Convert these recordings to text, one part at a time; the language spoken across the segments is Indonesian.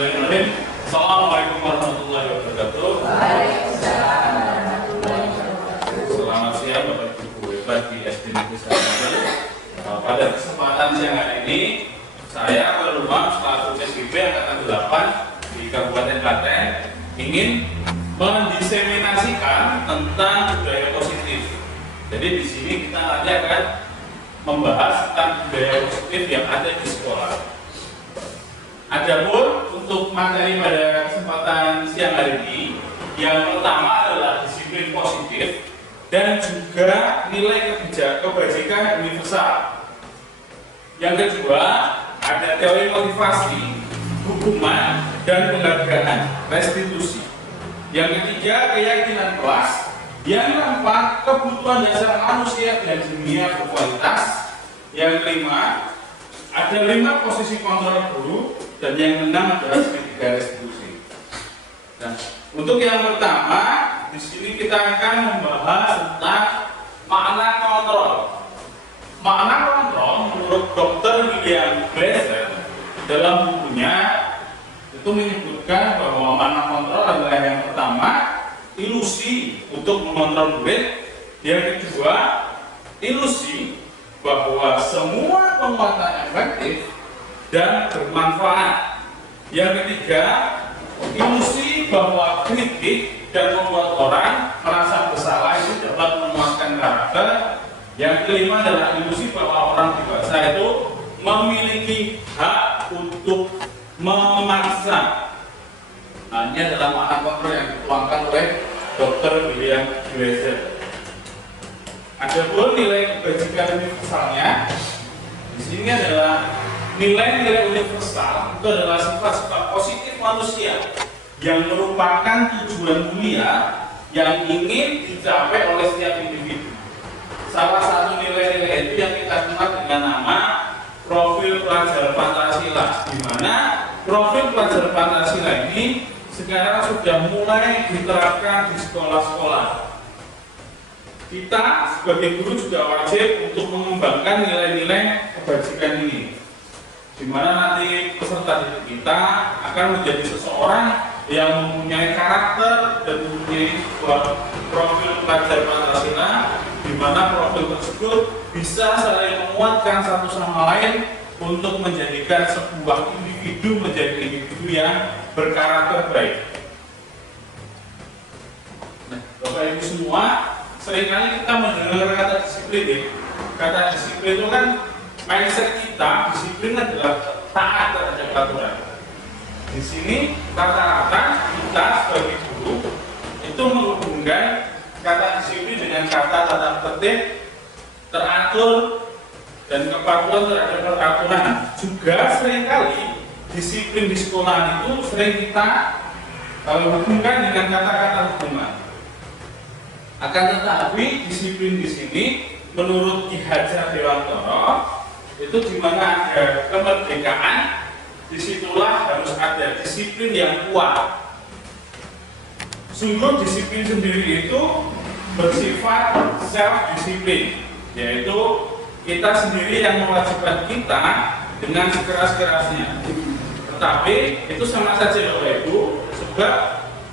Bismillahirrahmanirrahim. Assalamualaikum warahmatullahi wabarakatuh. Waalaikumsalam warahmatullahi wabarakatuh. Selamat siang Bapak Ibu hebat di SD Negeri 1. Pada kesempatan siang hari ini, saya Rumah selaku SGB Angkatan 8 di Kabupaten Klaten ingin mendiseminasikan tentang budaya positif. Jadi di sini kita nanti akan membahas tentang budaya positif yang ada di sekolah. Adapun untuk materi pada kesempatan siang hari ini, yang pertama adalah disiplin positif dan juga nilai kebajikan universal. Yang kedua ada teori motivasi, hukuman, dan penghargaan, restitusi. Yang ketiga keyakinan kelas. Yang keempat kebutuhan dasar manusia dan dunia berkualitas. Yang kelima ada 5 posisi kontrol guru. Dan yang keenam adalah segitiga restitusi. Nah, untuk yang pertama, di sini kita akan membahas tentang makna kontrol. Makna kontrol menurut Dr. William Glasser dalam bukunya itu menyebutkan bahwa makna kontrol adalah yang pertama ilusi untuk mengontrol murid, yang kedua ilusi bahwa semua penguatan efektif dan bermanfaat. Yang ketiga, ilusi bahwa kritik dan membuat orang merasa bersalah itu dapat menguatkan karakter. Yang kelima adalah ilusi bahwa orang dewasa itu memiliki hak untuk memaksa. Nah, ini adalah makna kontrol yang dituangkan oleh Dr. William Glasser. Adapun nilai kebajikan universalnya di sini adalah nilai-nilai universal itu adalah sifat-sifat positif manusia yang merupakan tujuan mulia yang ingin dicapai oleh setiap individu. Salah satu nilai-nilai itu yang kita kenal dengan nama profil pelajar Pancasila, di mana profil pelajar Pancasila ini sekarang sudah mulai diterapkan di sekolah-sekolah. Kita sebagai guru juga wajib untuk mengembangkan nilai-nilai kebajikan ini, di mana nanti peserta didik kita akan menjadi seseorang yang mempunyai karakter dan mempunyai sebuah profil pelajar Pancasila, di mana profil tersebut bisa saling menguatkan satu sama lain untuk menjadikan sebuah individu menjadi individu yang berkarakter baik. Nah, Bapak Ibu semua, seringkali kita mendengar kata disiplin ya. Kata disiplin itu kan mindset kita, disiplin adalah taat terhadap aturan. Di sini rata-rata kita sebagai guru itu menghubungkan kata disiplin dengan kata tata tertib, teratur, dan kepatuhan terhadap peraturan. Juga seringkali disiplin di sekolah itu sering kita hubungkan dengan kata-kata hukuman. Akan tetapi disiplin di sini menurut Ki Hajar Dewantara itu dimana ada kemerdekaan, disitulah harus ada disiplin yang kuat. Sungguh disiplin sendiri itu bersifat self disiplin, yaitu kita sendiri yang mewajibkan kita dengan sekeras-kerasnya. Tetapi itu sama saja Bapak Ibu, sebab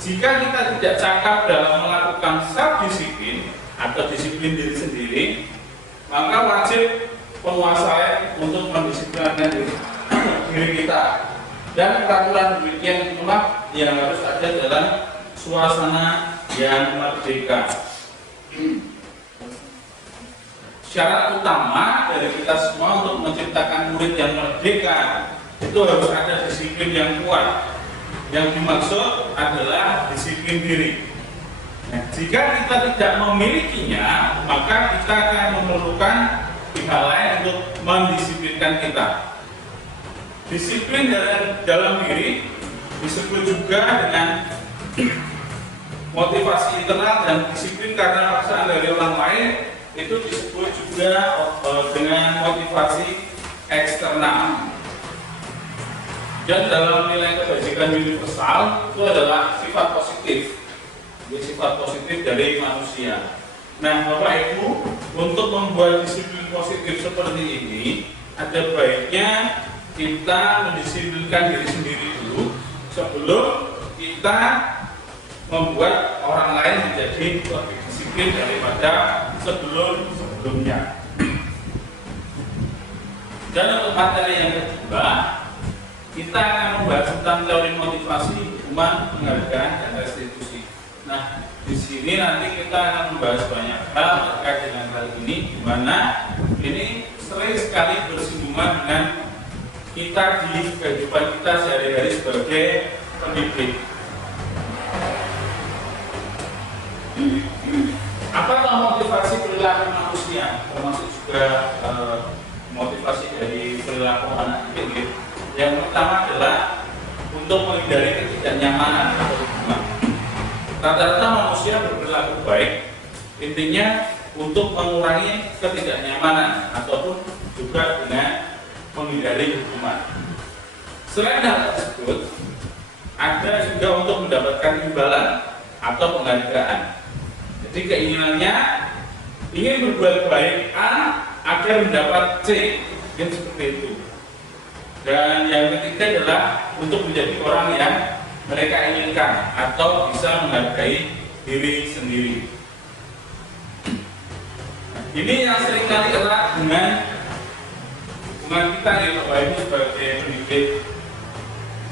jika kita tidak cakap dalam melakukan self disiplin atau disiplin diri sendiri, maka wajib penguasa untuk mendisiplinkan diri kita. Dan peraturan demikian itulah yang harus ada dalam suasana yang merdeka. Syarat utama dari kita semua untuk menciptakan murid yang merdeka itu harus ada disiplin yang kuat. Yang dimaksud adalah disiplin diri. Nah, jika kita tidak memilikinya, maka kita akan memerlukan pihak lain untuk mendisiplinkan kita. Disiplin dalam diri disebut juga dengan motivasi internal, dan disiplin karena paksaan dari orang lain itu disebut juga dengan motivasi eksternal. Dan dalam nilai kebajikan universal itu adalah sifat positif, sifat positif dari manusia. Nah, Bapak Ibu, untuk membuat disiplin positif seperti ini, ada baiknya kita mendisiplinkan diri sendiri dulu, sebelum kita membuat orang lain menjadi lebih disiplin daripada sebelumnya. Dan untuk materi yang kedua, kita akan membahas tentang teori motivasi, hukuman, penghargaan, dan restitusi. Nah, di sini nanti kita akan membahas banyak hal terkait dengan hal ini, di mana ini sering sekali bersinggungan dengan kita di kehidupan kita sehari-hari sebagai pendidik. Apakah motivasi perilaku manusia, termasuk juga motivasi dari perilaku anak didik? Yang pertama adalah untuk menghindari ketidaknyamanan atau hubungan. Rata-rata manusia berperilaku baik, intinya untuk mengurangi ketidaknyamanan ataupun juga dengan menghindari hukuman. Selain hal tersebut, ada juga untuk mendapatkan imbalan atau penghargaan. Jadi keinginannya ingin berbuat baik A agar mendapat C, yang seperti itu. Dan yang ketiga adalah untuk menjadi orang yang mereka inginkan atau bisa menghargai diri sendiri. Ini yang seringkali erat dengan hubungan kita ya Bapak Ibu sebagai pendidik.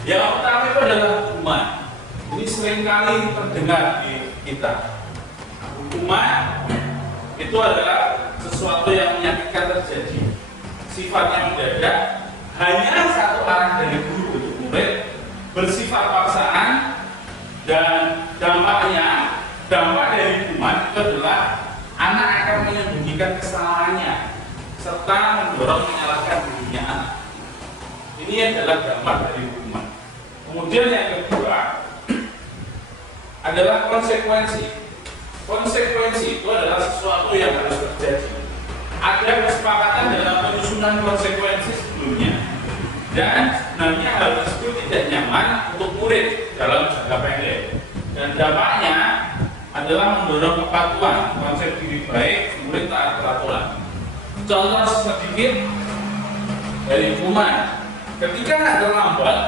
Yang pertama itu adalah hukuman. Ini seringkali terdengar di kita. Hukuman itu adalah sesuatu yang menyakitkan terjadi, sifatnya mendadak, hanya satu arah dari guru untuk murid, bersifat paksaan, dan dampak dari hukuman itu adalah anak akan menyembunyikan kesalahannya serta mendorong menyalahkan dirinya anak. Ini adalah dampak dari hukuman. Kemudian yang kedua adalah konsekuensi. Konsekuensi itu adalah sesuatu yang harus terjadi. Ada kesepakatan dalam penyusunan konsekuensi sebelumnya, dan sebenarnya hal tersebut tidak nyaman untuk murid dalam jangka pendek. Dan dampaknya adalah mendorong kepatuhan, konsep diri baik, murid taat peraturan. Contoh sedikit dari hukuman. Ketika anak terlambat,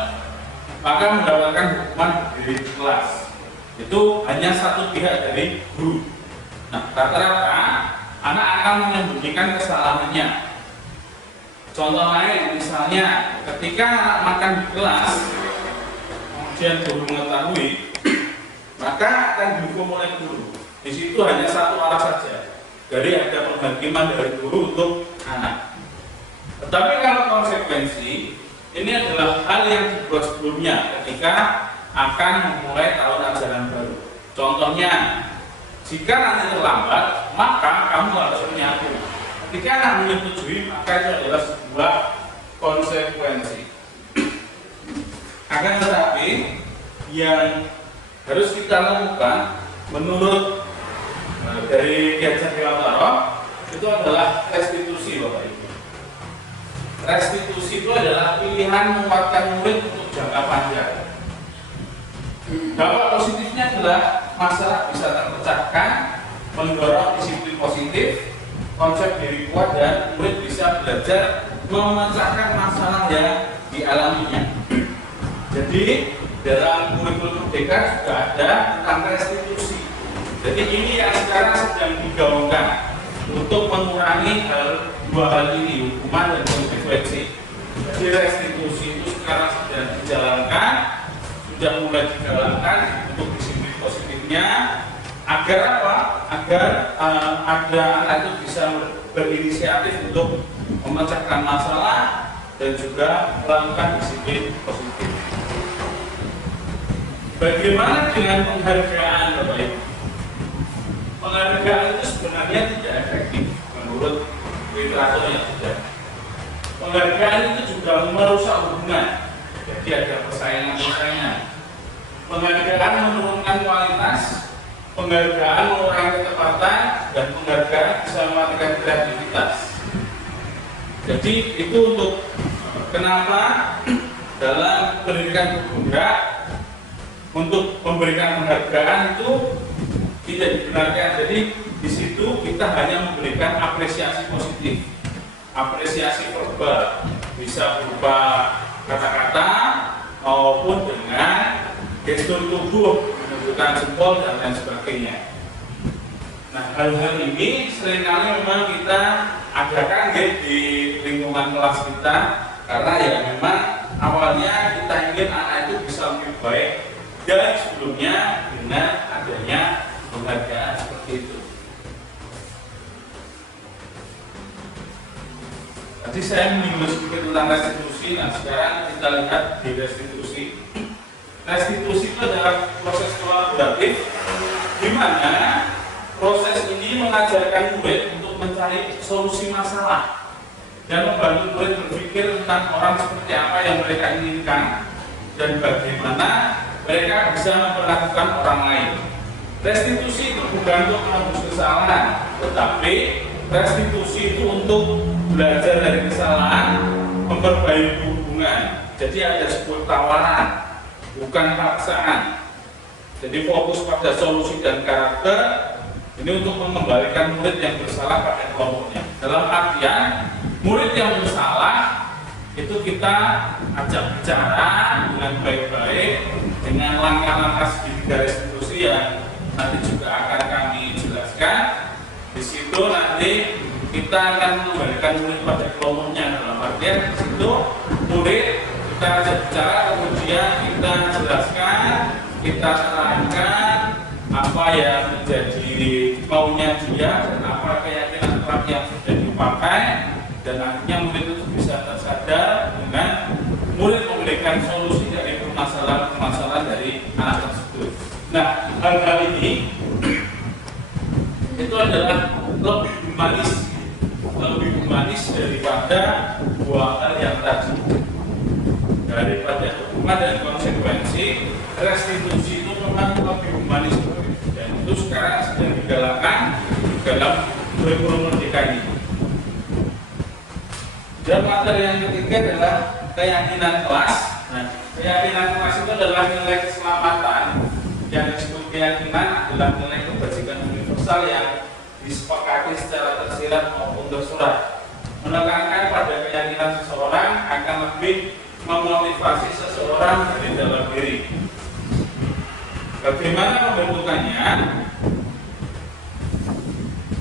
maka mendapatkan hukuman dari kelas. Itu hanya satu pihak dari guru. Nah, rata-rata anak akan menyembunyikan kesalahannya. Contoh lain, misalnya ketika anak makan di kelas, kemudian guru mengetahui, maka akan dihukum oleh guru. Di situ hanya satu arah saja. Jadi ada penghakiman dari guru untuk anak. Tetapi kalau konsekuensi, ini adalah hal yang dibuat sebelumnya ketika akan memulai tahun ajaran baru. Contohnya, jika nanti terlambat, maka kamu harus menyapu. Ketika anak menyetujui, maka itu adalah sebuah konsekuensi. Akan tetapi, yang harus kita lakukan menurut dari Kiai Wantaro itu adalah restitusi, Bapak Ibu. Restitusi itu adalah pilihan menguatkan murid untuk jangka panjang. Dampak positifnya adalah masalah bisa terpecahkan, mendorong disiplin positif, konsep diri kuat, dan murid bisa belajar memecahkan masalah yang dialaminya. Jadi dalam kurikulum merdeka juga ada tentang restitusi. Jadi ini yang sekarang sedang digaungkan untuk mengurangi dua hal ini, hukuman dan konsekuensi. Jadi restitusi itu sekarang sedang dijalankan, sudah mulai dijalankan untuk disiplin positifnya, agar apa? Agar ada anak itu bisa berinisiatif untuk memecahkan masalah dan juga melakukan disiplin positif. Bagaimana dengan penghargaan, Bapak Ibu? Penghargaan itu sebenarnya tidak efektif menurut literatur yang ada. Penghargaan itu juga merusak hubungan. Jadi ada persaingan. Penghargaan menurunkan kualitas, penghargaan mengurangi ketepatan, dan penghargaan bisa mematikan kreativitas. Jadi itu untuk kenapa dalam pendidikan bergerak untuk memberikan penghargaan itu tidak dibenarkan. Jadi di situ kita hanya memberikan apresiasi positif, apresiasi verbal, bisa berupa kata-kata, maupun dengan gestur tubuh menunjukkan jempol dan lain sebagainya. Nah, hal-hal ini seringkali memang kita adakan di lingkungan kelas kita, karena ya memang awalnya kita ingin anak itu bisa lebih baik dari sebelumnya dengan adanya penghargaan seperti itu. Tadi saya menyinggung sedikit tentang restitusi. Nah, sekarang kita lihat di restitusi. Restitusi itu adalah proses kolaboratif di mana proses ini mengajarkan murid untuk mencari solusi masalah dan membantu murid berpikir tentang orang seperti apa yang mereka inginkan dan bagaimana mereka bisa memperlakukan orang lain. Restitusi itu bukan untuk menebus kesalahan, tetapi restitusi itu untuk belajar dari kesalahan, memperbaiki hubungan. Jadi ada sebuah tawaran, bukan paksaan. Jadi fokus pada solusi dan karakter ini untuk mengembalikan murid yang bersalah pada kelompoknya. Dalam artian murid yang bersalah itu kita ajak bicara dengan baik-baik dengan langkah-langkah segitiga restitusi yang nanti juga akan kami jelaskan. Di situ nanti kita akan mengembalikan murid pada kelompoknya. Dalam artian di situ murid kita ajak bicara, kemudian kita jelaskan, kita terangkan apa yang menjadi maunya dia dan apa keyakinan Islam yang sudah dipakai, dan akhirnya murid itu bisa tersadar dengan murid memberikan solusi dari permasalahan dari anak tersebut. Nah, hal-hal ini itu adalah lebih humanis daripada dua hal yang tadi. Daripada hukuman dan konsekuensi, restitusi itu memang lebih humanis, dan itu sekarang sedang digalakkan dalam kurikulum merdeka ini. Dan materi yang ketiga adalah keyakinan kelas. Nah, keyakinan kelas itu adalah nilai keselamatan yang disebut keyakinan adalah nilai kebajikan universal yang disepakati secara tersirat maupun tersurat, menekankan pada keyakinan seseorang akan lebih memotivasi seseorang dari dalam diri. Bagaimana pembentukannya?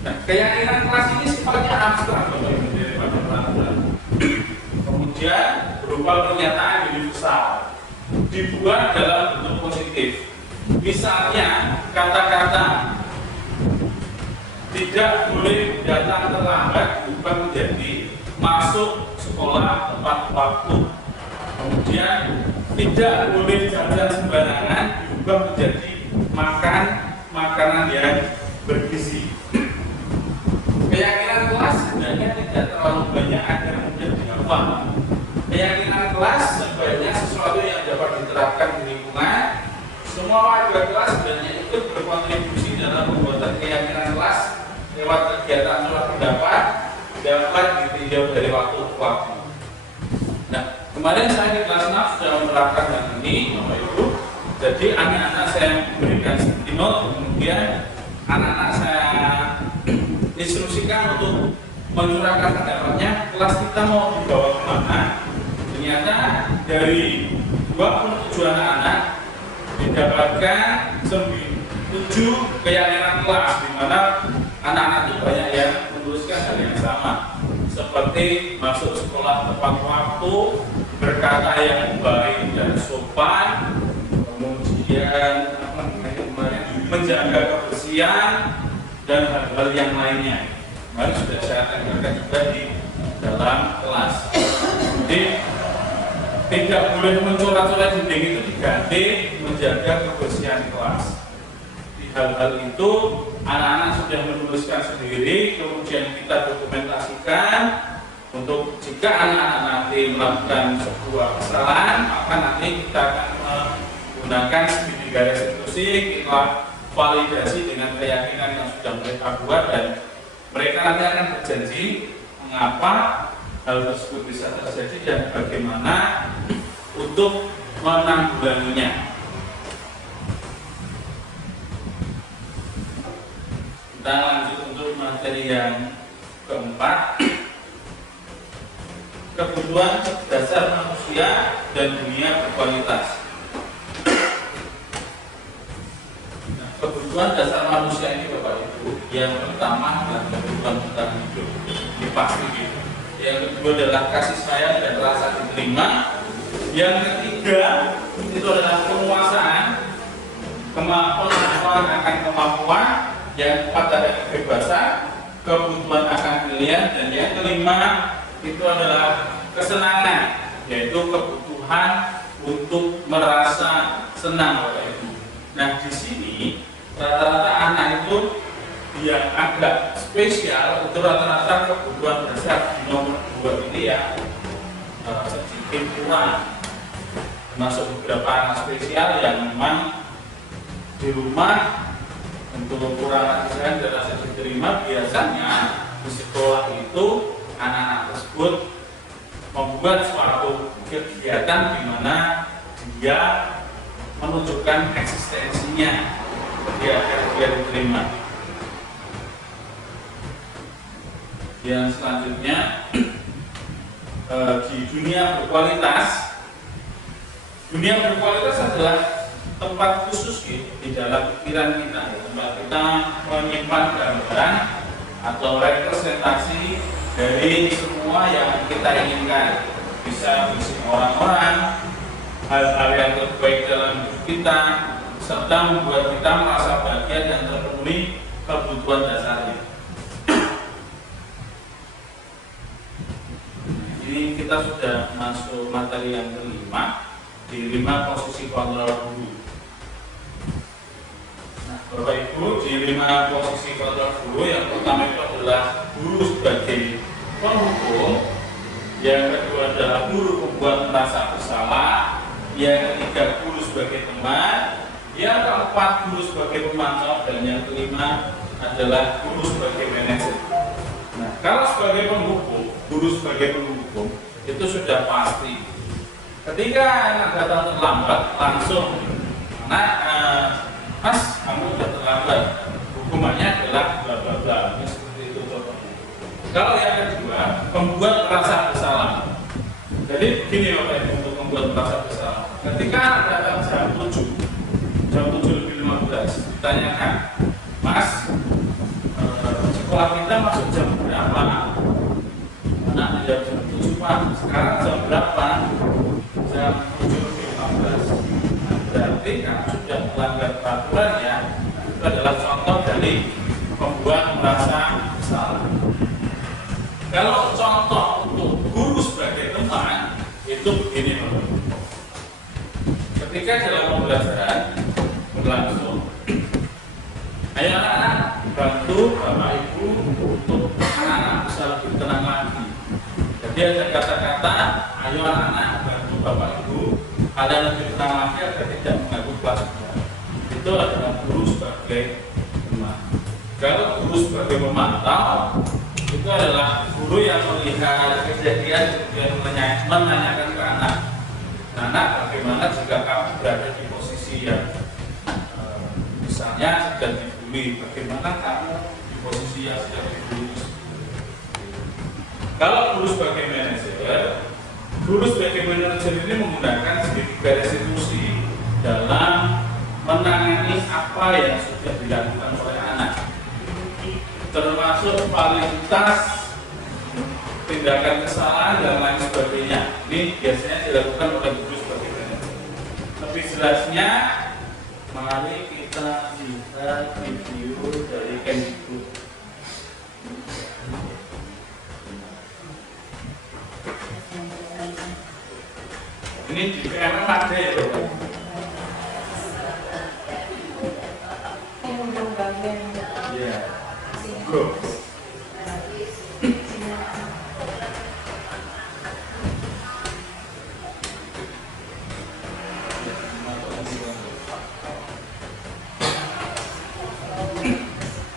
Nah, keyakinan kelas ini sifatnya abstrak daripada peraturan. Kemudian berupa pernyataan universal, dibuat dalam bentuk positif. Misalnya kata-kata tidak boleh datang terlambat bukan menjadi masuk sekolah tepat waktu. Kemudian tidak boleh jajan sembarangan juga menjadi makan makanan yang bergizi. Keyakinan kelas sebenarnya tidak terlalu banyak agar mudah dihafal. Keyakinan kelas sebenarnya sesuatu yang dapat diterapkan di lingkungan. Semua warga kelas sebenarnya ikut berkontribusi dalam pembuatan keyakinan kelas lewat kegiatan surat pendapat dapat ditinjau dari waktu ke waktu. Nah, kemarin saya di kelas 6 sudah menerapkan hal ini, Bapak Ibu. Jadi anak-anak saya memberikan note, kemudian anak-anak saya instruksikan untuk mencurahkan pendapatnya, kelas kita mau dibawa kemana. Ternyata dari 27 anak-anak didapatkan 7 keyakinan kelas, di mana anak-anak itu banyak yang menuliskan hal yang sama, seperti masuk sekolah tepat waktu, berkata yang baik dan sopan, kemudian menjaga kebersihan dan hal-hal yang lainnya. Mari sudah saya tanyakan juga di dalam kelas. Jadi tidak boleh mencoret-coret dinding itu diganti menjaga kebersihan kelas. Di hal-hal itu anak-anak sudah menuliskan sendiri, kemudian kita dokumentasikan untuk jika anak-anak nanti melakukan sebuah kesalahan, maka nanti kita akan menggunakan segitiga restitusi, kita validasi dengan keyakinan yang sudah mereka buat, dan mereka nanti akan berjanji mengapa hal tersebut bisa terjadi dan bagaimana untuk menanggulanginya. Kita lanjut untuk materi yang keempat, kebutuhan dasar manusia dan dunia berkualitas. Nah, kebutuhan dasar manusia ini Bapak Ibu, yang pertama adalah kebutuhan bertahan hidup, ini pasti gitu. Yang kedua adalah kasih sayang dan rasa diterima. Yang ketiga itu adalah penguasaan, kemampuan akan kemampuan. Yang keempat adalah kebebasan, kebutuhan akan pilihan. Dan yang kelima itu adalah kesenangan, yaitu kebutuhan untuk merasa senang Bapak Ibu. Nah di sini rata-rata anak itu yang agak spesial itu rata-rata kebutuhan dasar di nomor 2 ini ya sedikit kurang, termasuk beberapa anak spesial yang memang di rumah untuk kurang latihan dan rasa diterima. Biasanya di sekolah itu anak-anak tersebut membuat suatu kegiatan di mana dia menunjukkan eksistensinya, dia diterima. Yang selanjutnya di dunia berkualitas. Dunia berkualitas adalah tempat khusus gitu, di dalam pikiran kita, tempat kita menyimpan gambaran atau representasi dari semua yang kita inginkan. Bisa berisi orang-orang, hal-hal yang terbaik dalam hidup kita, serta membuat kita merasa bahagia dan terpenuhi kebutuhan dasarnya. Ini kita sudah masuk materi yang kelima, di 5 posisi kontrol guru. Nah, Bapak Ibu, di 5 posisi kontrol guru, yang pertama itu adalah guru sebagai penghukum, yang kedua adalah guru membuat merasa bersalah, yang ketiga guru sebagai teman, yang keempat guru sebagai pemantau, dan yang kelima adalah guru sebagai manajer. Nah, kalau sebagai penghukum, guru sebagai penghukum itu sudah pasti. Ketika anak datang terlambat, langsung Mas, kamu sudah terlambat. Hukumannya adalah bla bla bla. Seperti itu contohnya. Kalau yang kedua, membuat merasa bersalah. Jadi begini Bapak Ibu, untuk membuat merasa bersalah. Ketika anak datang jam 7:15, ditanyakan, Mas, sekolah kita masuk jam berapa? Anak jam 7 Pak, sekarang jam berapa? Jam 7:15. Berarti kamu sudah melanggar peraturan ya. Itu adalah contoh dari membuat merasa bersalah. Kalau contoh untuk guru sebagai teman itu begini Bapak. Ketika dalam pembelajaran berlangsung, ayo anak-anak bantu Bapak Ibu untuk anak-anak bisa lebih tenang lagi. Jadi ada kata-kata, ayo anak-anak bantu Bapak Ibu kalian lebih tenang lagi agar tidak mengganggu kelas. Itu adalah guru sebagai teman. Kalau guru sebagai pemantau, itu adalah guru yang melihat kejadian kemudian menanyakan ke anak, bagaimana jika kamu berada di posisi yang misalnya sedang dibully, bagaimana kamu di posisi yang sedang dibully. Kalau guru sebagai manajer ini menggunakan segitiga restitusi dalam menangani apa yang sudah dilakukan oleh anak, termasuk kualitas tindakan kesalahan dan lain sebagainya. Ini biasanya dilakukan oleh guru sebagai manajer. Lebih jelasnya, mari kita lihat video dari Kemdikbud. Ini di PMM ada ya Bapak? Iya. Bro.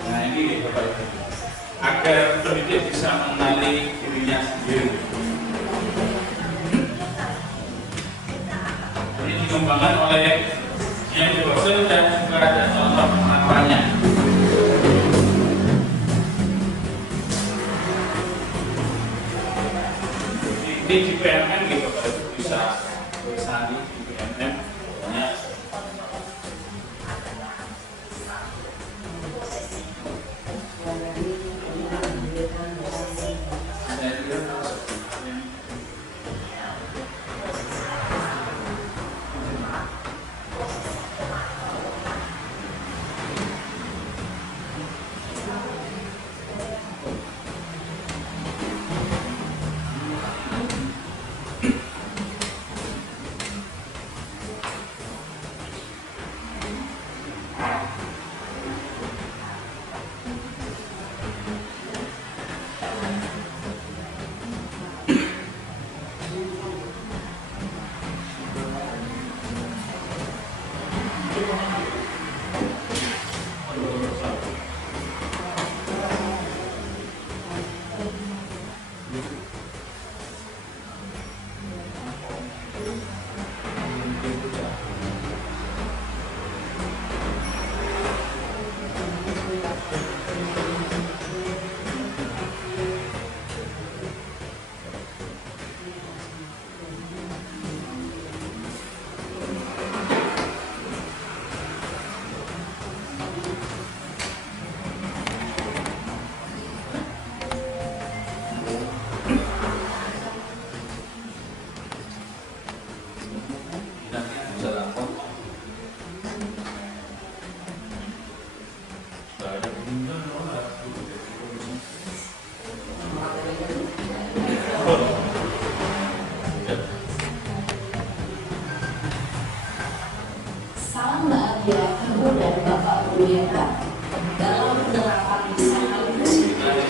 Nah ini Bapak Ibu, agar pendidik bisa mengenali dirinya sendiri. Ini dikembangkan oleh yang dosen dan juga ada contoh penerapannya. Ini di PMN gitu Bapak Ibu bisa Sani BMM banyak. Salam bahagia Ibu dan Bapak Guru yang baik. Dalam penerapan desain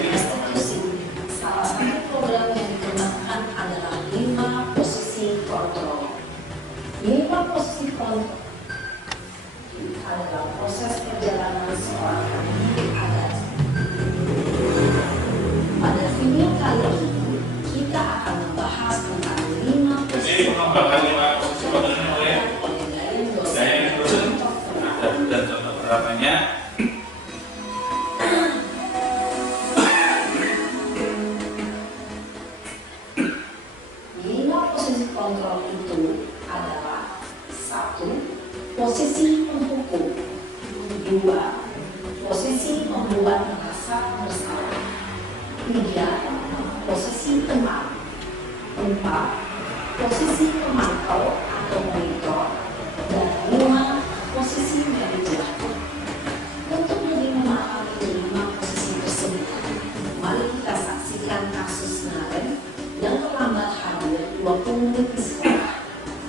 institusi, salah satu program yang dikembangkan adalah 5 posisi kontrol. 5 posisi kontrol adalah proses perjalanan seorang pendidik adat. Pada video kali ini, kita akan membahas tentang 5 posisi Pengembangan 5 posisi kontrol oleh Daya dosen dan contoh penerapannya. Posisi kontrol itu adalah 1. Posisi penghukum, 2. Posisi membuat merasa bersalah, 3. Posisi teman, 4. Posisi pemantau atau monitor, dan 5. Posisi manajer. Untuk lebih memahami 5 posisi tersebut, mari kita saksikan kasus Naren yang terlambat hadir 20 menit di sekolah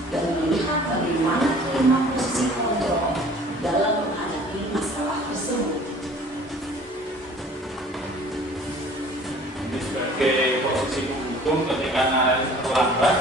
dan melihat bagaimana 5 posisi kontrol dalam menghadapi masalah tersebut. Ini sebagai posisi hukum ketika Naren terlambat.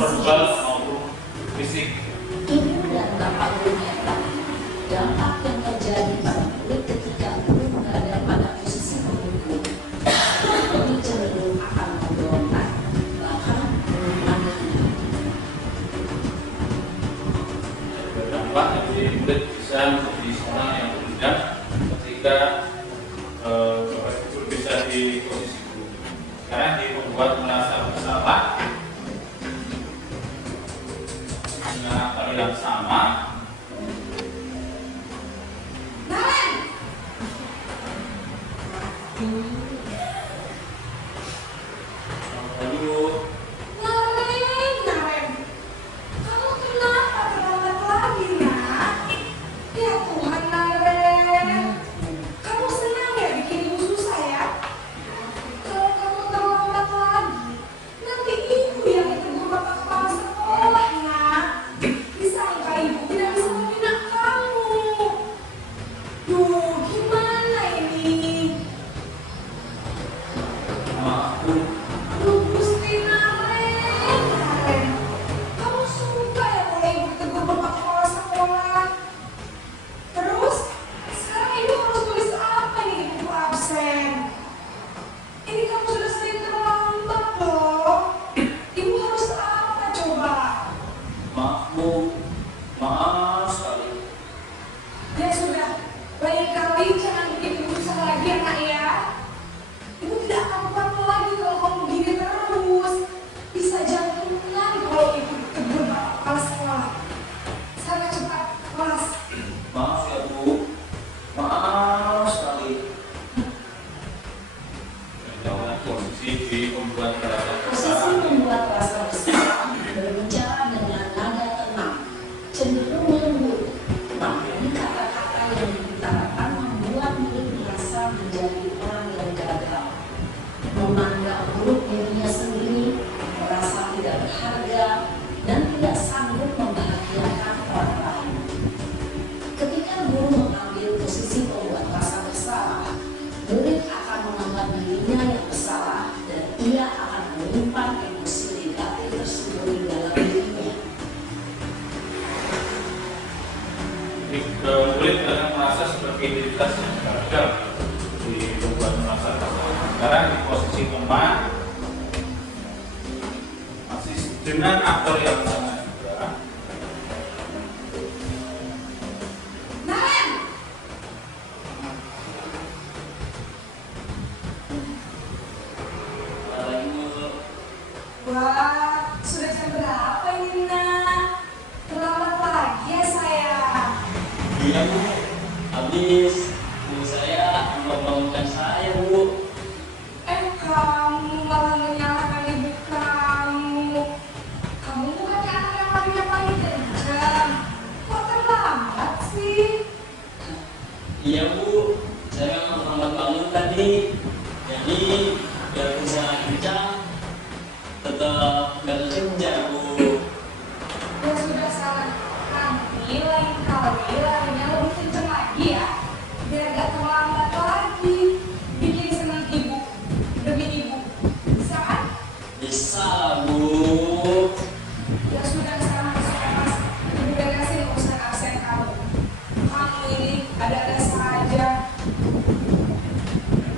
verbal maupun fisik. Ibu dan bapak guru menyatakan dampak yang terjadi pada murid ketika guru berada pada posisi menghukum lebih cenderung akan memberontak, bahkan yang sama. Maaf sekali. Ya sudah, lain kali jangan bikin ibu susah lagi ya nak ya. Ibu tidak akan apa-apa lagi kalau kamu begini terus. Bisa jantungan kalau ibu ditegur kepala sekolah. Sana cepat kelas. Maaf ya Bu, maaf sekali. Jangan posisi di membuat rasa Posisi membuat rasa bersalah, berbicara dengan nada tenang, cenderung lembut, namun kata-kata yang diutarakan membuat murid merasa menjadi orang yang gagal, memandang buruk dirinya sendiri, merasa tidak berharga, dan tidak sanggup membahagiakan orang lain. Ketika guru mengambil posisi membuat rasa bersalah, murid akan menganggap dirinya yang bersalah dan ia akan menyimpan emosi negatif tersembunyi dalam dirinya. Murid akan merasa sebagai identitas yang gagal di membuat merasa bersalah. Sekarang di posisi teman masih dengan aktor yang sama juga. Wah, sudah jam berapa ini nak? Terlambat lagi ya saya. Iya Bu, habis Bu saya membangunkan saya Bu. Kamu malah menyalahkan ibu kamu. Kamu bukannya anak yang paling kencang. Kok terlambat sih? Iya Bu, saya memang terlambat bangun tadi. Jadi biar bisa kencang tetap gak kerja Bu. Ya sudah salah. Nanti lain kali larinya lebih kencang lagi ya. Biar gak terlambat lagi. Bikin senang ibu demi ibu. Bisa kan? Bisa Bu. Ya sudah sekarang masuk kelas. Ibu beresin urusan absen kamu. Kamu ini ada-ada saja.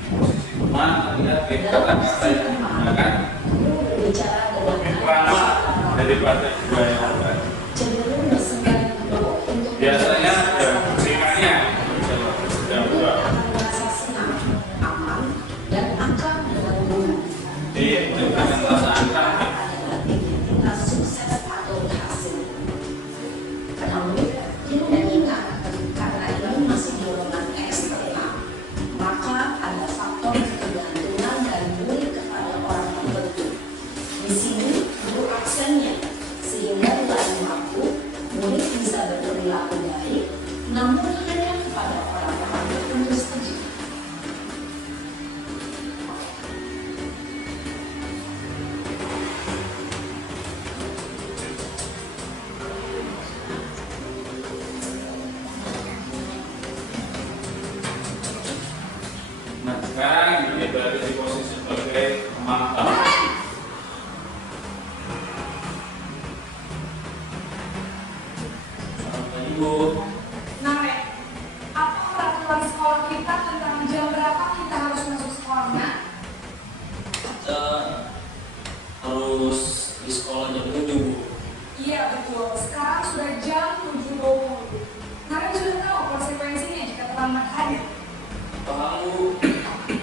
Posisi teman lihat kata-kata yang digunakan Guru berbicara dengan lebih lama daripada dua yang lain. cenderung bersegan untuk Biasanya ada buktikannya sedang Guru dua. akan merasa senang, aman, dan akan dengan guru. Jadi itu akan merasa akrab. Adalah identitas sukses atau berhasil. Namun, tidak ingat karena ini masih dorongan eksternal, maka ada faktor ketergantungan dari murid kepada orang tertentu. Di sini, guru aksennya, sehingga lain waktu murid bisa berperilaku baik, namun hanya kepada orang-orang tertentu saja. Nah sekarang dia berada di posisi sebagai pemantau. Selamat pagi Bu. Nah, Rek, apa peraturan sekolah kita tentang jam berapa kita harus masuk sekolahnya? Kita harus di sekolah jam 7 Bu. Iya betul, sekarang sudah jam 7.20. Kalian sudah tahu konsekuensinya jika terlambat hadir. Paham Bu,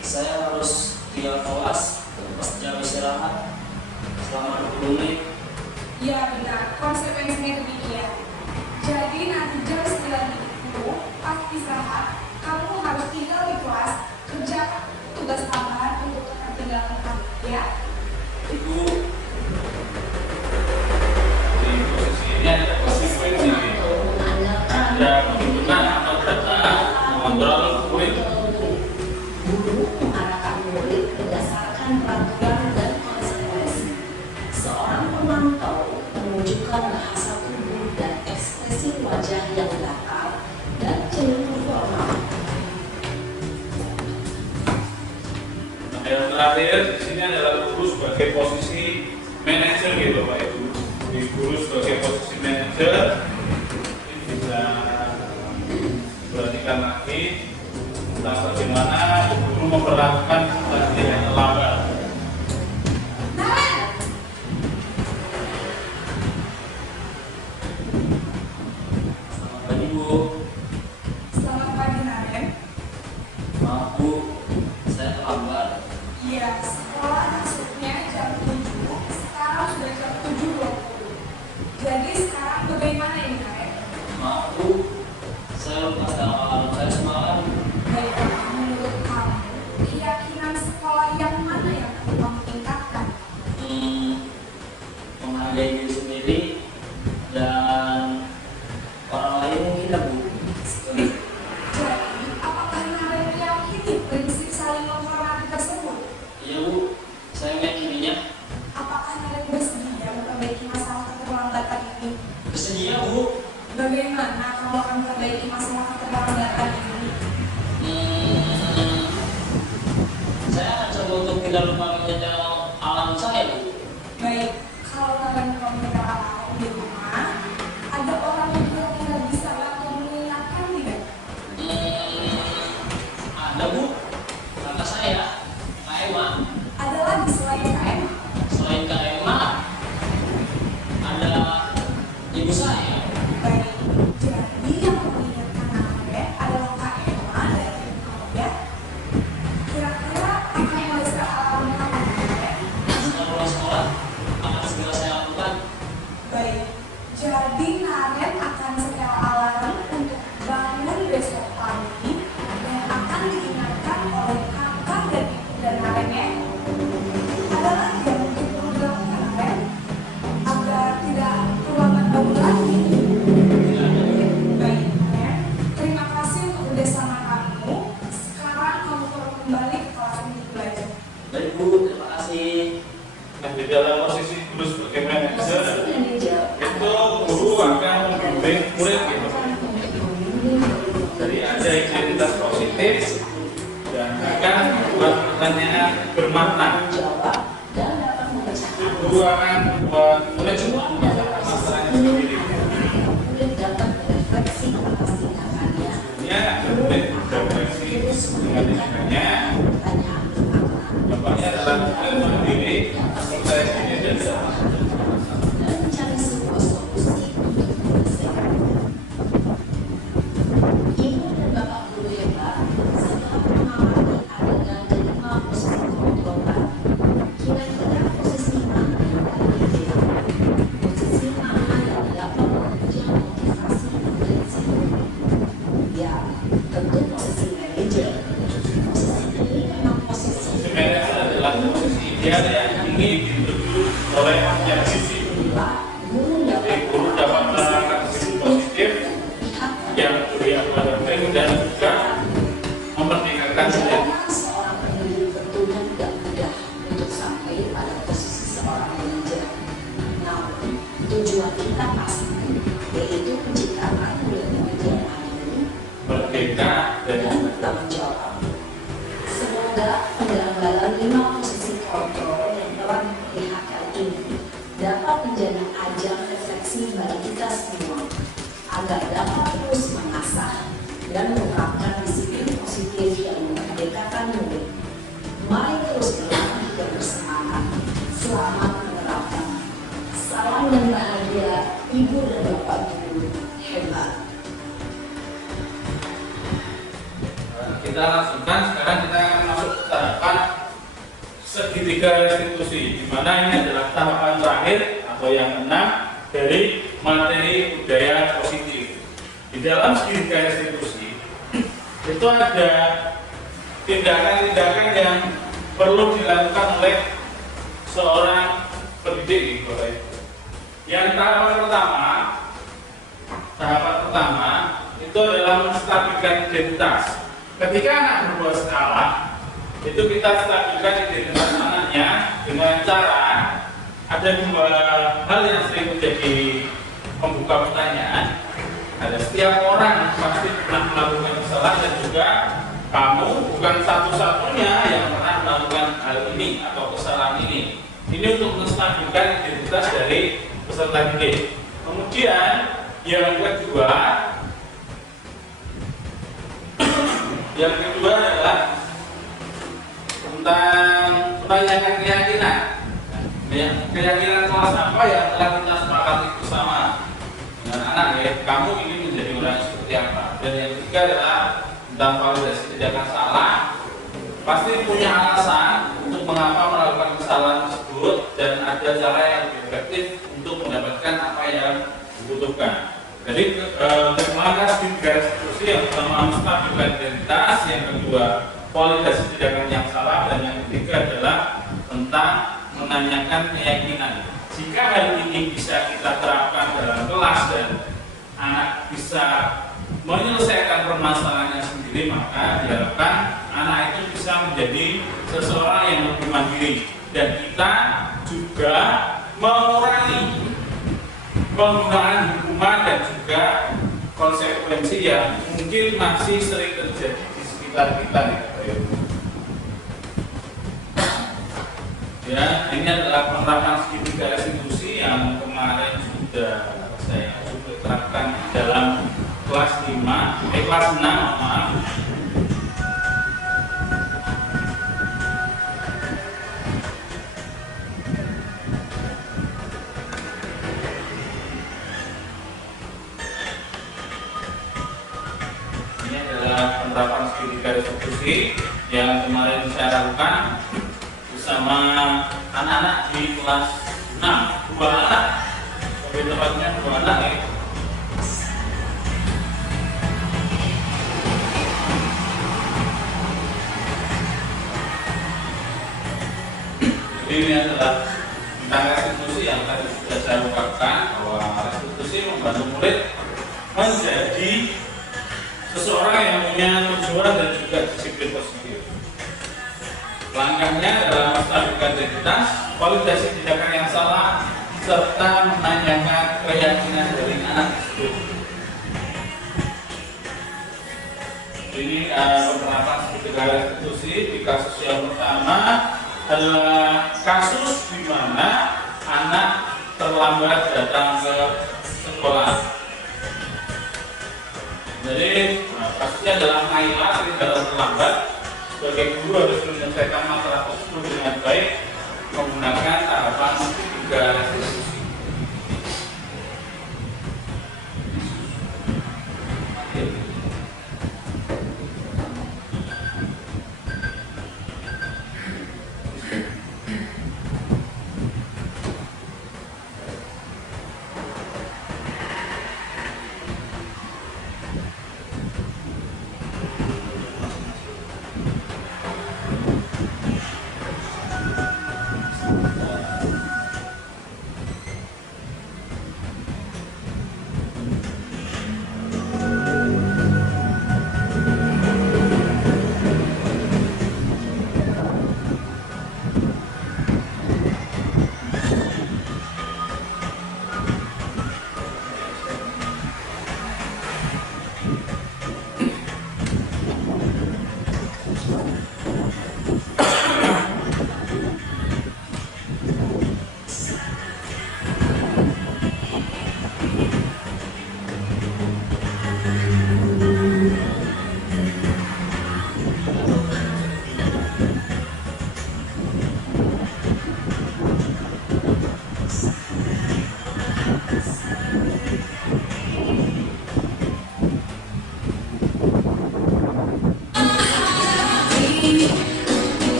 saya harus tinggal kelas pas jam istirahat selama 20 menit. Iya benar, konsekuensinya demikian. Jadi nanti jam 9.30 pas istirahat, kamu harus tinggal di kelas, kerja tugas tambahan untuk ketertinggalan kamu, ya? Ibu, Di posisi ini ada konsekuensi, ada penggunaan atau data mengontrol murid. Guru mengarahkan murid berdasarkan peraturan dan konsekuensi. Seorang pemantau menunjukkan bahasa tubuh dan ekspresi wajah yang datar dan cenderung formal. Nah, yang terakhir di sini adalah guru sebagai posisi manajer gitu Pak Ibu. Di guru sebagai posisi manajer ini bisa perhatikan lagi tentang bagaimana guru memperlakukan latihan lambat. selamat pagi Bu. Selamat pagi, Naren. Maaf Bu, saya terlambat. Iya, sekolah masuknya jam 7, sekarang sudah jam 7.20. Jadi sekarang bagaimana ini, Naren? Maaf Bu, saya lupa alarm saya semalam. Baiklah, menurut kamu, keyakinan sekolah yang mana yang perlu kamu tingkatkan? Menghargai diri sendiri dan orang lain mungkin ya Bu. Jadi, apakah Naren meyakini prinsip saling menghormati tersebut? Iya Bu, saya meyakininya. Apakah Naren bersedia memperbaiki masalah keterlambatan ini? Bersedia Bu. Bagaimana kamu akan memperbaiki masalah keterlambatan ini? Saya akan coba untuk tidak lupa menyetel alarm saya Bu. Baik, kalau Naren kamu alarm di rumah, ada orang yang kira-kira bisa bantu mengingatkan tidak? Ada Bu, kakak saya, Kak Emma. Ada lagi selain KM? Selain Kak Emma, ada ibu saya. Baik, jadi yang mengingatkan Naren adalah KM dan ibu kamu, ya? Kira-kira apa yang bisa alarm kamu, Naren? Setelah pulang sekolah, akan segera saya lakukan. Baik, jadi Naren akan setel alarm untuk bangun besok pagi dan akan diingatkan oleh kakak dan ibu dan Naren, ya. Ada lagi yang mungkin perlu dilakukan, Naren, agar tidak terlambat bangun lagi. Baik, Naren, terima kasih untuk kerjasama kamu. Sekarang kamu perlu kembali ke kelas untuk belajar. Baik Bu, terima kasih. Nah, di dalam posisi guru sebagai manajer Posisi manajer itu guru akan membimbing murid gitu. Jadi ada identitas positif dan akan membuat pertanyaan bermakna. jawab dan dapat memecahkan Guru akan membuat murid memecahkan masalahnya sendiri. murid dapat berefleksi atas tindakannya. Ya, murid berefleksi dengan tindakannya. Pertanyaan bermakna Dampaknya adalah murid mandiri, percaya diri dan dan mencari sebuah solusi untuk menyelesaikannya. Ibu dan bapak guru hebat setelah mengalami adegan kelima posisi kontrolan. Kira-kira posisi mana yang paling ideal? Posisi mana yang dapat bekerja motivasi intensif? Ya, tentu posisi manajer. Posisi ini memang posisi manajer adalah posisi ideal yang ingin dituju oleh yang sisi. guru Jadi dapat guru dapat menerapkan sisi positif pihak yang beriak pada murid dan juga memerdekakan murid. Perjalanan seorang pendidik tentunya tidak mudah untuk sampai pada posisi seorang manajer. Namun, tujuan kita pasti, yaitu menciptakan murid manajer yang mandiri Merdeka dan dan bertanggung jawab. Semoga penjelajahan 5 posisi kontrol yang telah diperlihatkan ini dapat menjadi ajang refleksi bagi kita semua agar dapat terus mengasah dan menerapkan disiplin positif yang memerdekakan murid. Mari terus berlatih dan bersemangat. Selamat menerapkan. Salam dan bahagia Ibu dan Bapak Guru hebat. kita langsungkan. Sekarang kita akan masuk ke tahapan segitiga restitusi, di mana ini adalah tahapan terakhir atau yang keenam dari materi budaya positif. dalam segitiga restitusi itu ada tindakan-tindakan yang perlu dilakukan oleh seorang pendidik. Yang tahapan pertama itu adalah menstabilkan identitas. Ketika anak berbuat salah, itu kita stabilkan identitas anaknya dengan cara ada dua hal yang sering menjadi pembuka pertanyaan. Ada setiap orang pasti pernah melakukan kesalahan dan juga kamu bukan satu-satunya yang pernah melakukan hal ini atau kesalahan ini. Ini untuk menstabilkan identitas dari peserta didik. Kemudian yang kedua adalah tentang menanyakan keyakinan. Keyakinan kelas apa yang telah kita sepakati bersama dengan anak ya. Kamu ingin menjadi orang seperti apa? Dan yang ketiga adalah tentang validasi tindakan salah. Pasti punya alasan untuk mengapa melakukan kesalahan tersebut dan ada cara yang lebih efektif untuk mendapatkan apa yang dibutuhkan. Jadi langkah tiga restitusi yang pertama menstabilkan identitas, yang kedua validasi tindakan yang salah, dan yang ketiga adalah tentang menanyakan keyakinan. Jika hal ini bisa kita terapkan dalam kelas dan anak bisa menyelesaikan permasalahannya sendiri, maka diharapkan anak itu bisa menjadi seseorang yang lebih mandiri dan kita juga mengurangi penggunaan hukuman dan juga konsekuensi yang mungkin masih sering terjadi di sekitar kita ya. Ini adalah penerapan segitiga restitusi yang kemarin sudah saya terapkan dalam kelas 6 maaf. Ini adalah penerapan segitiga restitusi yang kemarin saya lakukan bersama anak-anak di kelas 6, 2 anak, lebih tepatnya 2 anak ya. Jadi ini adalah tentang restitusi yang tadi sudah saya ungkapkan, bahwa restitusi membantu murid menjadi seseorang yang punya tujuan dan juga disiplin positif. Langkahnya adalah menstabilkan identitas, validasi tindakan yang salah, serta menanyakan keyakinan dari anak tersebut. Ini penerapan segitiga restitusi di kasus yang pertama adalah kasus di mana anak terlambat datang ke sekolah. Jadi kasusnya adalah Naila sering datang terlambat. Sebagai guru harus menyelesaikan masalah tersebut dengan baik menggunakan tahapan segitiga restitusi.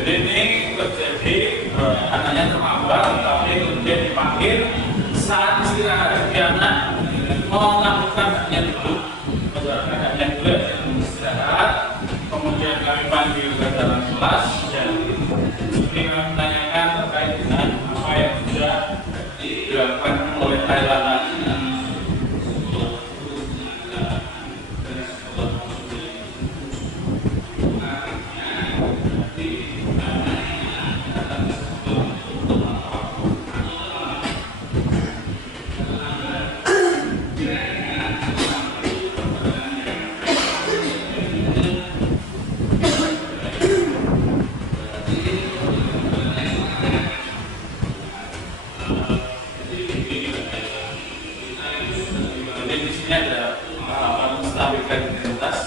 Jadi ini terjadi anaknya terlambat, tapi kemudian dipanggil saat istirahat. Dia anak melakukan haknya dulu, menjalankan haknya dulu, istirahat. Kemudian kami panggil ke dalam kelas dan kami menanyakan terkait dengan apa yang sudah dilakukan oleh Thailand. Jadi di sini ada menstabilkan identitas.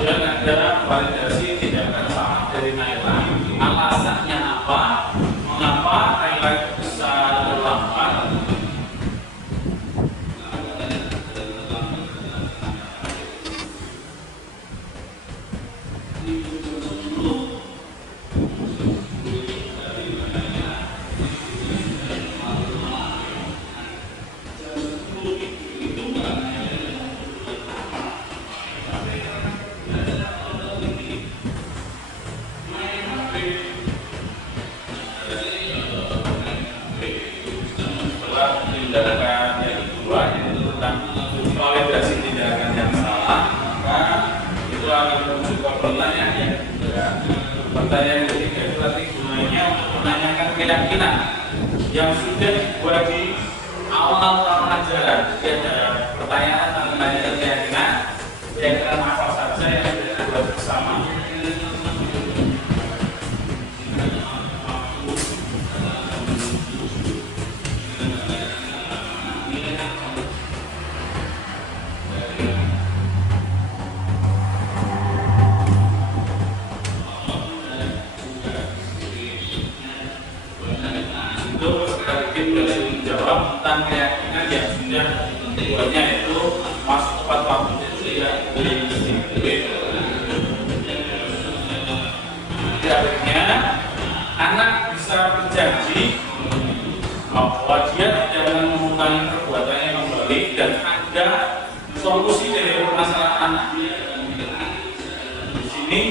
Dan ada validasi tindakan sama dari Thailand. Alasannya apa? Mengapa Thailand bisa terlambat? Tindakan yang kedua yaitu tentang validasi tindakan yang salah, maka itu akan menunjukkan pertanyaan yang ketiga. Pertanyaan yang ketiga itu nanti gunanya untuk menanyakan keyakinan yang sudah dibuat di awal ajaran. Jadi ada pertanyaan tentang menanyakan keyakinan apa saja yang sudah dibuat bersama. Menjawab tentang keyakinan yang sudah dibuatnya itu masuk tepat waktu itu ya akhirnya anak bisa berjanji bahwa dia tidak akan mengulangi perbuatannya kembali dan ada solusi dari permasalahan anak. Di sini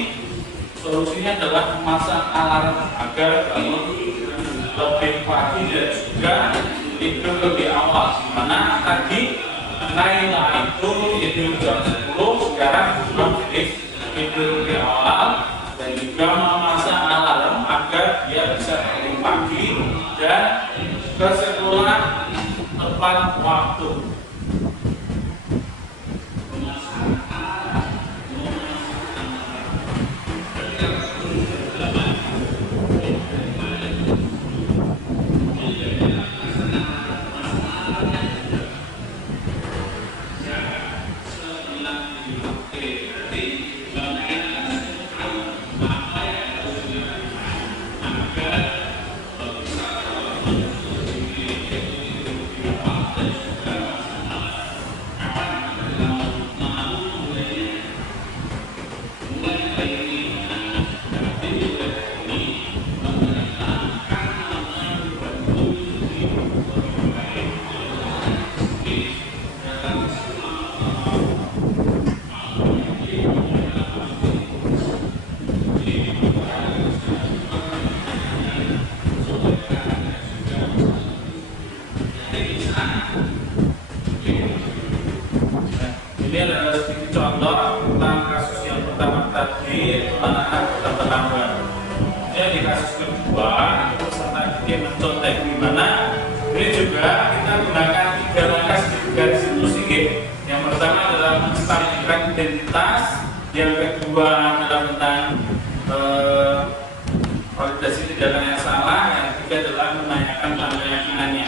solusinya adalah memasang alarm agar bangun lebih pagi dan juga tidur lebih awal. Mana tadi Naila itu tidur jam 10, sekarang tidur lebih awal dan juga memasang alarm agar dia bisa bangun pagi dan ke sekolah tepat waktu. Ini adalah sedikit contoh tentang kasus yang pertama tadi, anak bertambah. Di kasus kedua, peserta didik mencontek di mana ini juga kita gunakan 3 langkah garis institusi. Yang pertama adalah menstabilkan identitas, yang kedua adalah tentang validasi tindakan yang salah, yang ketiga adalah menanyakan tentang keyakinannya.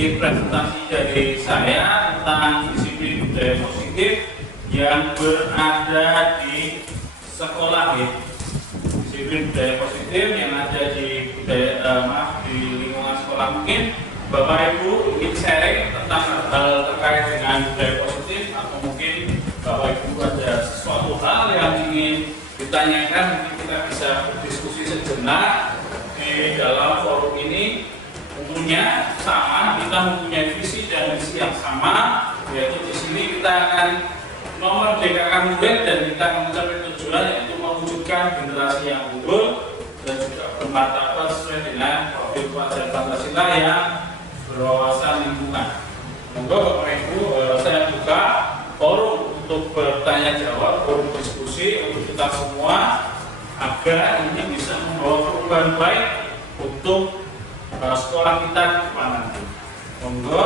sedikit presentasi dari saya tentang disiplin budaya positif yang berada di sekolah ya. Disiplin budaya positif yang ada di di lingkungan sekolah. Mungkin Bapak Ibu ingin sharing tentang hal terkait dengan budaya positif, atau mungkin Bapak Ibu ada sesuatu hal yang ingin ditanyakan, mungkin kita bisa berdiskusi sejenak di dalam forum ini. Umumnya sama, kita mempunyai visi dan misi yang sama, yaitu di sini kita akan memerdekakan murid dan kita akan mencapai tujuan, yaitu mewujudkan generasi yang unggul dan juga bermartabat sesuai dengan profil pelajaran Pancasila yang berwawasan lingkungan. Monggo Bapak Ibu, saya buka forum untuk bertanya jawab, forum diskusi untuk kita semua agar ini bisa membawa perubahan baik untuk sekolah kita ke depan nanti. Monggo,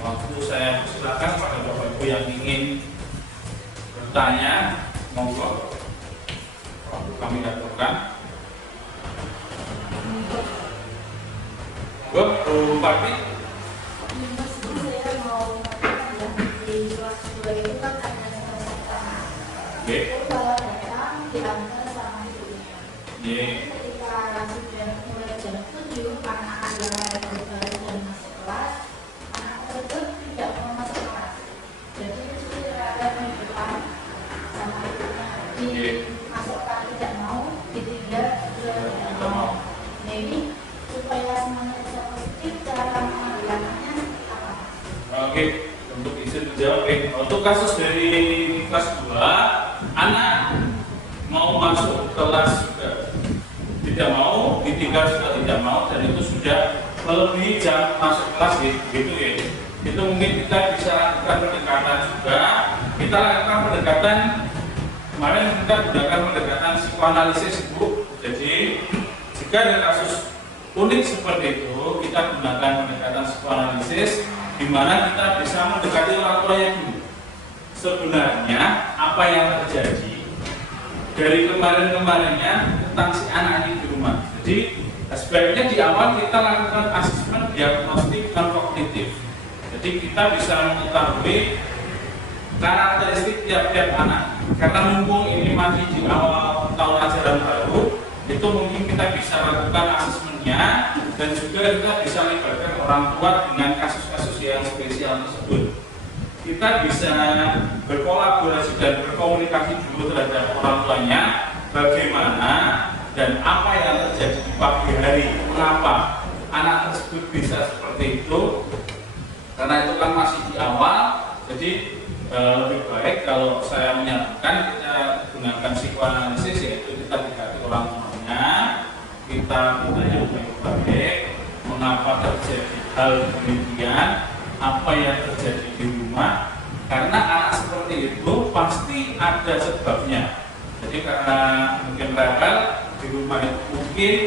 waktu saya silakan pada Bapak Ibu yang ingin bertanya, monggo. Waktu kami aturkan. Monggo, Bu Parti. Saya mau mengatakan ya, di kelas 2 itu kan ada sama-sama. Oke. Kalau datang diantar sama ibunya. Ketika sudah mulai jam 7, anak-anak yang lain baru jam masuk kelas, anak tersebut tidak mau masuk kelas. Jadi sudah ada di depan sama ibunya. Dimasukkan tidak mau, ditinggal juga tidak mau. Jadi supaya semuanya bisa positif, cara menghadapinya apa? Oke, untuk izin menjawab. Untuk kasus dari kelas 2, anak mau masuk kelas juga tidak mau, ditinggal juga tidak mau, dan itu sudah melebihi jam masuk kelas gitu ya. Itu mungkin kita bisa lakukan pendekatan juga. Kita lakukan pendekatan, kemarin kita gunakan pendekatan psikoanalisis Bu. Jadi jika ada kasus unik seperti itu, kita gunakan pendekatan psikoanalisis, di mana kita bisa mendekati orang tuanya dulu. Sebenarnya apa yang terjadi dari kemarin-kemarinnya tentang si anak ini di rumah. Jadi sebaiknya di awal kita lakukan asesmen diagnostik dan kognitif. Jadi kita bisa mengetahui karakteristik tiap-tiap anak. Karena mumpung ini masih di awal tahun ajaran baru, itu mungkin kita bisa lakukan asesmennya, dan juga kita bisa melibatkan orang tua dengan kasus-kasus yang spesial tersebut. Kita bisa berkolaborasi dan berkomunikasi dulu terhadap orang tuanya, bagaimana dan apa yang terjadi di pagi hari, mengapa anak tersebut bisa seperti itu, karena itu kan masih di awal. Jadi lebih baik kalau saya menyatakan kita gunakan psikoanalisis, yaitu kita dekati orang tuanya, kita ditanya baik-baik mengapa terjadi hal demikian, apa yang terjadi di rumah, karena anak seperti itu pasti ada sebabnya. Jadi karena mungkin rebel di rumah itu, mungkin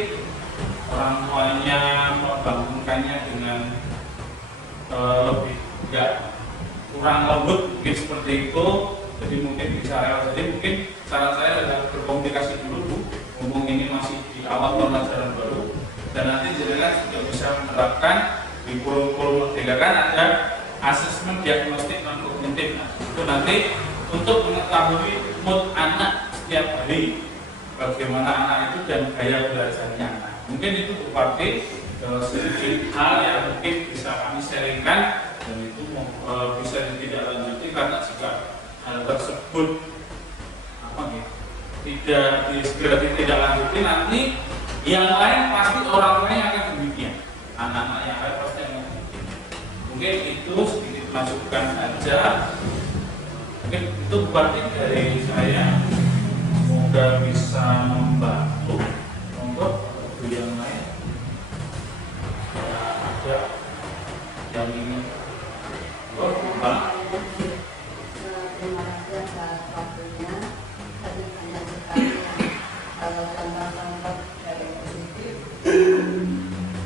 orang tuanya membangunkannya dengan lebih kurang lembut, mungkin seperti itu. Jadi mungkin bisa rewel. Jadi mungkin cara saya adalah berkomunikasi dulu Bu, ngomong ini masih di awal tahun ajaran baru, dan nanti jenengan sudah bisa menerapkan di kurikulum merdeka kan ada asesmen diagnostik dan kognitif. Nah, itu nanti untuk mengetahui mood anak setiap hari, bagaimana anak itu dan gaya belajarnya anak. Mungkin itu Bu Parti sedikit hal yang mungkin bisa kami sharingkan, dan itu bisa ditindaklanjuti, karena jika hal tersebut tidak segera ditindaklanjuti, nanti yang lain pasti orang lain akan demikian, anak-anak yang lain pasti akan demikian. Mungkin itu sedikit masukan aja. Mungkin itu berarti dari saya, semoga bisa membantu. Monggo yang lain ada yang ingin Pak. Terima kasih atas waktunya. Tadi banyak sekali contoh-contoh dari positif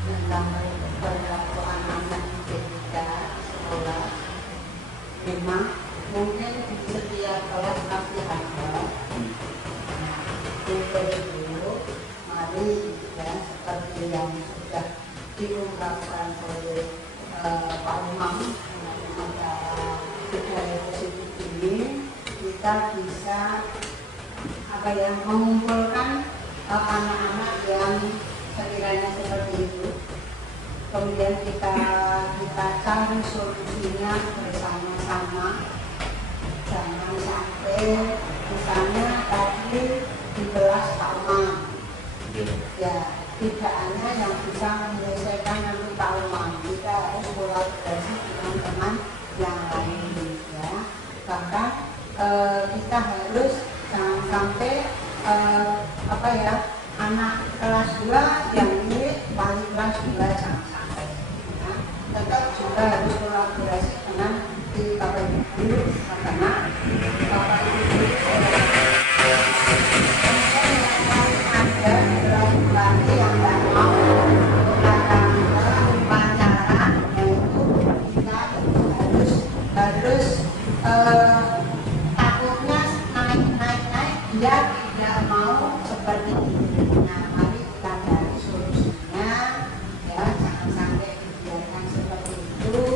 tentang perlakuan anak ketika sekolah. Memang mungkin setiap kelas pasti ada. yang mengumpulkan anak-anak yang sekiranya seperti itu. Kemudian kita cari solusinya bersama-sama. Jangan sampai misalnya tadi di kelas sama, ya tidak hanya yang bisa menyelesaikan nanti tahunan, kita harus kolaborasi dengan teman yang lain, ya. Bahkan kita harus jangan sampai anak kelas 2 yang ini wali kelas 2 jangan sampai, ya. Tetap juga harus kolaborasi dengan di Bapak Ibu karena Bapak Ibu ada laki-laki yang tidak mau melakukan upacara, yaitu kita harus takutnya naik dia tidak mau seperti itu. Nah, mari kita cari solusinya, ya, jangan sampai dibiarkan seperti itu.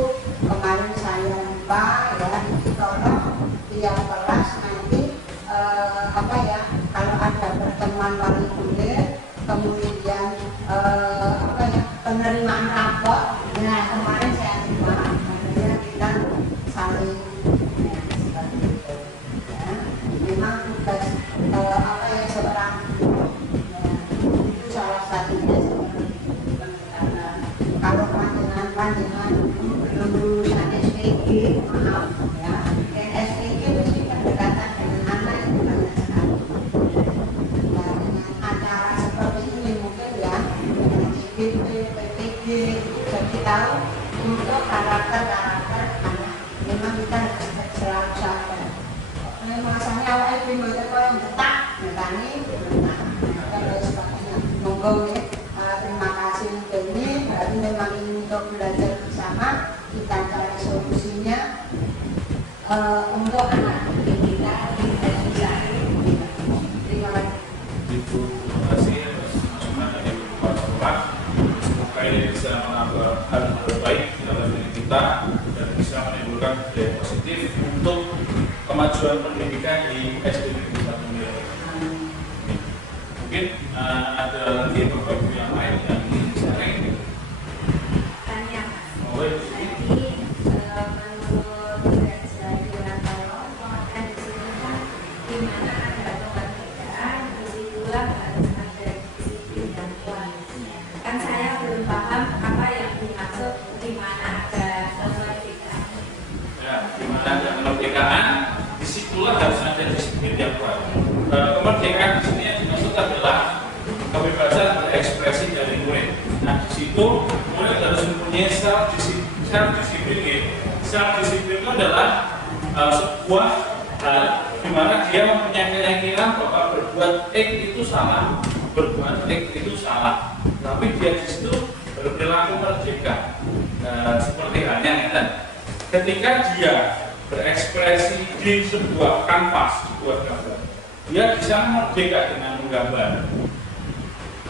Kemarin saya lupa, ya, tolong tiap kelas nanti kalau ada pertemuan wali murid, kemudian penerimaan rapor. Nah, kemarin saya lupa, makanya kita saling seperti itu, ya. Memang tugas seorang itu salah satunya seperti itu. Karena kalau panjangan belum lulusan SPG, maaf, ya, SPG mesti pendekatan dengan anak itu banyak sekali. Nah, dengan acara seperti ini mungkin, ya, CPP, PPG jadi tahu untuk karakter anak. Memang kita selalu sadar. Masanya awalnya prima itu yang ketak, nekani, dan sebagainya. Monggo, terima kasih untuk ini. Berarti memang ini untuk belajar bersama, kita cari solusinya untuk anak kita di Indonesia. Terima kasih. Ibu, terima kasih atas masukan dari Bapak Sekolah. Semoga ini bisa menambah hal terbaik dalam diri kita dan bisa menimbulkan budaya positif untuk kemajuan pendidikan di SD Negeri 1 Mil. Mungkin ada lagi Bapak Ibu yang lain yang ingin bicara ini. Tanya. Oh, Tadi menurut gereja Yunataro akan disebutkan di mana ada aturan perbedaan, disitulah harus ada disiplin dan kuat. Kan saya belum paham apa yang dimaksud di mana ada kemerdekaan. Ya, di mana ada kemerdekaan, disitulah harus ada disiplin yang kuat. Kemerdekaan di sini yang dimaksud adalah kebebasan berekspresi dari murid. Nah, di situ murid harus mempunyai self-disiplin. Self-disiplin itu adalah sebuah hal di mana dia mempunyai keyakinan bahwa berbuat X itu salah, berbuat X itu salah. Tapi dia di situ berperilaku merdeka. Seperti halnya kan, ketika dia berekspresi di sebuah kanvas, sebuah gambar, dia bisa merdeka dengan menggambar.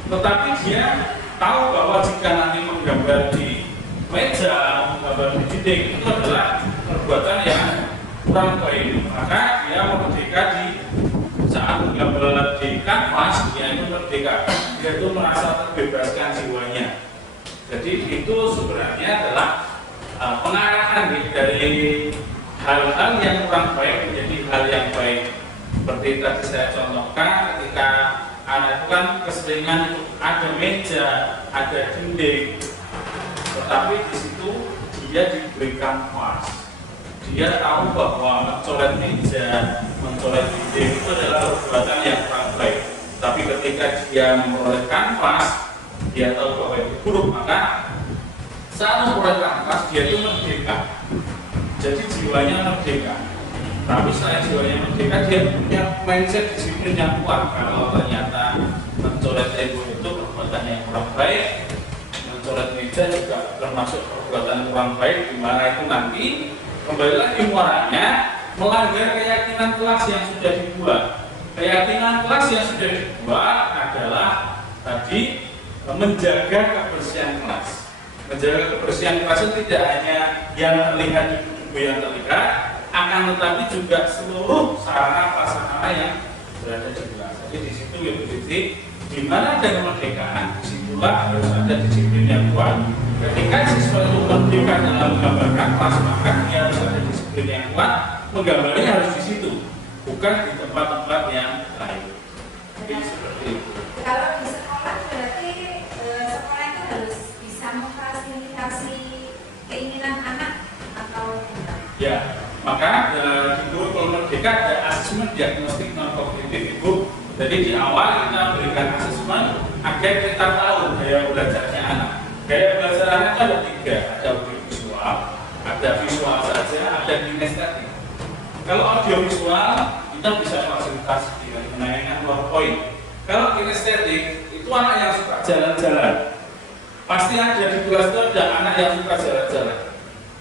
Tetapi dia tahu bahwa jika nanti menggambar di meja, menggambar di dinding, itu adalah perbuatan yang kurang baik. Maka dia merdeka di saat menggambar di kanvas, dia itu merdeka. Dia itu merasa terbebaskan jiwanya. Jadi itu sebenarnya adalah pengarahan dari hal-hal yang kurang baik menjadi hal yang baik. Seperti tadi saya contohkan, ketika anak itu kan keseringan ada meja, ada dinding, tetapi di situ dia diberikan kanvas. Dia tahu bahwa mencoret meja, mencoret dinding itu adalah perbuatan yang kurang baik. Tapi ketika dia memperoleh kanvas, dia tahu bahwa itu buruk, maka saat memperoleh kanvas dia itu merdeka. Jadi jiwanya merdeka. Tapi selain jiwanya merdeka, dia punya mindset disiplin yang kuat. Kalau ternyata mencoret ego itu perbuatan yang kurang baik, mencoret meja juga termasuk perbuatan kurang baik, di mana itu nanti kembali lagi muaranya melanggar keyakinan kelas yang sudah dibuat. Keyakinan kelas yang sudah dibuat adalah tadi menjaga kebersihan kelas. Menjaga kebersihan kelas itu tidak hanya yang terlihat di buku yang terlihat, akan tetapi juga seluruh sarana prasarana yang berada di kelas. Jadi di situ ya titik di mana ada kemerdekaan, disitulah harus ada disiplin yang kuat. Ketika siswa itu merdeka dalam menggambarkan kelas, maka dia harus ada disiplin yang kuat. Menggambarnya harus di situ, bukan di tempat-tempat yang lain. Jadi seperti itu. Kalau di sekolah berarti sekolah itu harus bisa memfasilitasi keinginan anak atau bukan? Ya, maka di kurikulum merdeka ada asesmen diagnostik non kognitif Ibu. Jadi di awal kita berikan asesmen agar kita tahu gaya belajarnya anak. Gaya belajar anak itu ada 3, ada audiovisual, ada visual saja, ada kinestetik. Kalau audiovisual kita bisa fasilitasi dengan penayangan PowerPoint. Kalau kinestetik itu anak yang suka jalan-jalan. Pasti ada di kelas itu ada anak yang suka jalan-jalan.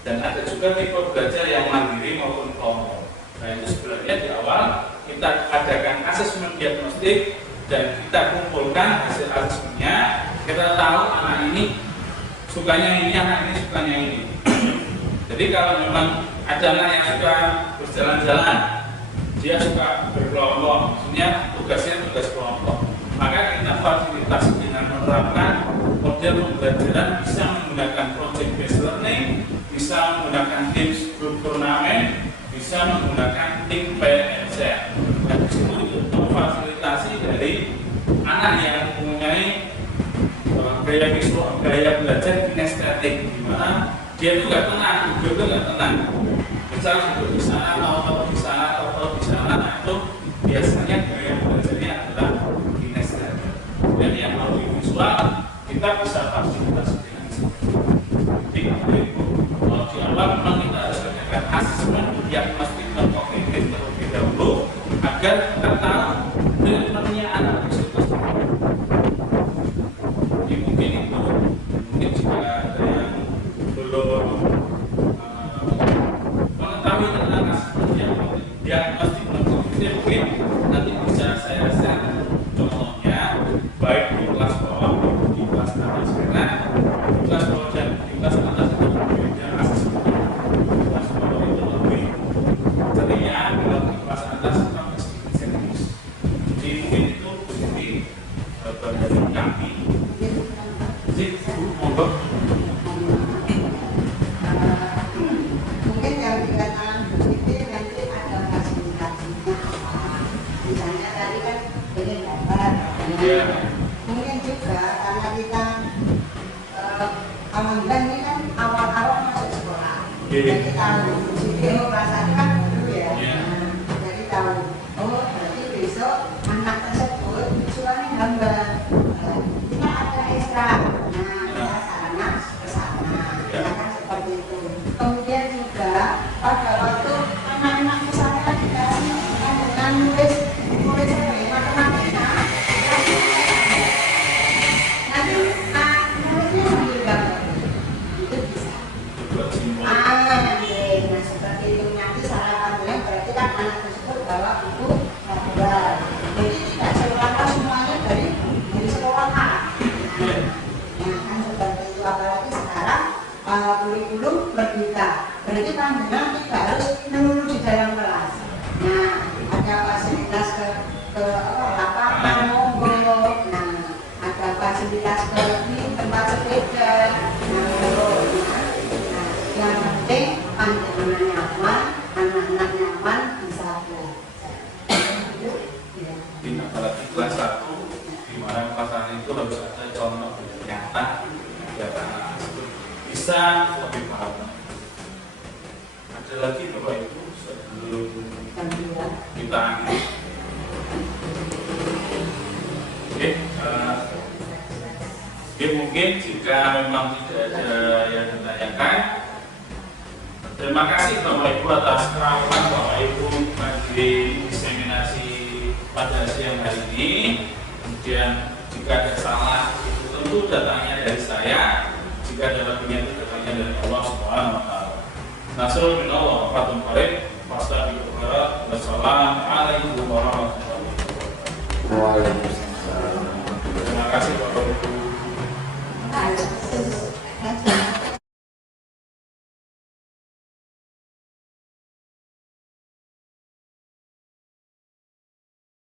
Dan ada juga tipe belajar yang mandiri maupun kelompok. Nah itu sebenarnya di awal kita adakan asesmen diagnostik dan kita kumpulkan hasil asesmennya. Kita tahu anak ini sukanya ini, anak ini sukanya ini. Jadi kalau memang ada anak yang suka berjalan-jalan, dia suka berkelompok, maksudnya tugasnya tugas kelompok, maka kita fasilitasi dengan menerapkan model pembelajaran, bisa menggunakan project based learning, bisa menggunakan games group turnamen, bisa menggunakan tim PNC. Dan disitu itu memfasilitasi dari anak yang mempunyai gaya visual, gaya belajar kinestetik, di mana dia itu nggak tenang, dia itu nggak tenang. Misalnya duduk di sana, tahu di sana, tahu di sana, nah itu biasanya gaya belajarnya adalah kinestetik. Dan yang audiovisual kita bisa fasilitasi dengan seperti itu. Kalau di awal memang kita harus melakukan asesmen diagnostik non kognitif terlebih dahulu agar kita tahu treatmentnya anak tersebut. Jadi mungkin itu, mungkin jika ada yang belum mengetahui tentang asesmen diagnostik non kognitif, mungkin nanti bisa saya share contohnya baik di kelas bawah maupun di kelas atas, karena di kelas bawah dan di kelas atas itu berbeda asesmen. Di kelas bawah itu lebih ceria, kalau di kelas atas itu lebih serius. Jadi mungkin itu jadi dari kami. Jadi monggo. Mungkin yang dikatakan begitu nanti ada fasilitasinya apa. Misalnya tadi kan ini gambar. Mungkin juga karena kita alhamdulillah ini kan awal-awal masuk sekolah. Jadi tahu video merasakan dulu ya. Jadi tahu oh berarti besok anak tersebut sukanya gambar. Kita ada ekstra. Nah kita sarana ke sana. Ya kan seperti itu. Kemudian juga pada waktu anak-anak misalnya dikasih dengan nulis matematika. Nanti nulisnya sambil gambar. Itu bisa. Nah seperti itu nanti salah kamunya berarti kan anak tersebut bawa buku gambar. Jadi tidak sekolah semuanya dari sekolah. Nah kan seperti itu, apalagi sekarang kurikulum merdeka. Berarti panjenengan tidak harus melulu di dalam kelas. Nah ada fasilitas ke lapangan monggo. Nah ada fasilitas ke tempat sepeda. Yang penting panjenengan nyaman, anak-anak nyaman bisa belajar. Apalagi kelas 1, di mana kelas 1 itu harus ada contoh nyata biar anak tersebut bisa lebih paham. Ada lagi Bapak Ibu sebelum kita akhiri. Oke, mungkin jika memang tidak ada yang ditanyakan, terima kasih Bapak Ibu atas kerawanan Bapak Ibu di diseminasi pada siang hari ini. Kemudian jika ada salah itu tentu datangnya dari saya, jika ada lebihnya itu datangnya dari Allah Subhanahu wa taala. Nasrul minallah wa fathun qarib. Wassalamualaikum warahmatullahi wabarakatuh. Terima kasih Bapak Ibu.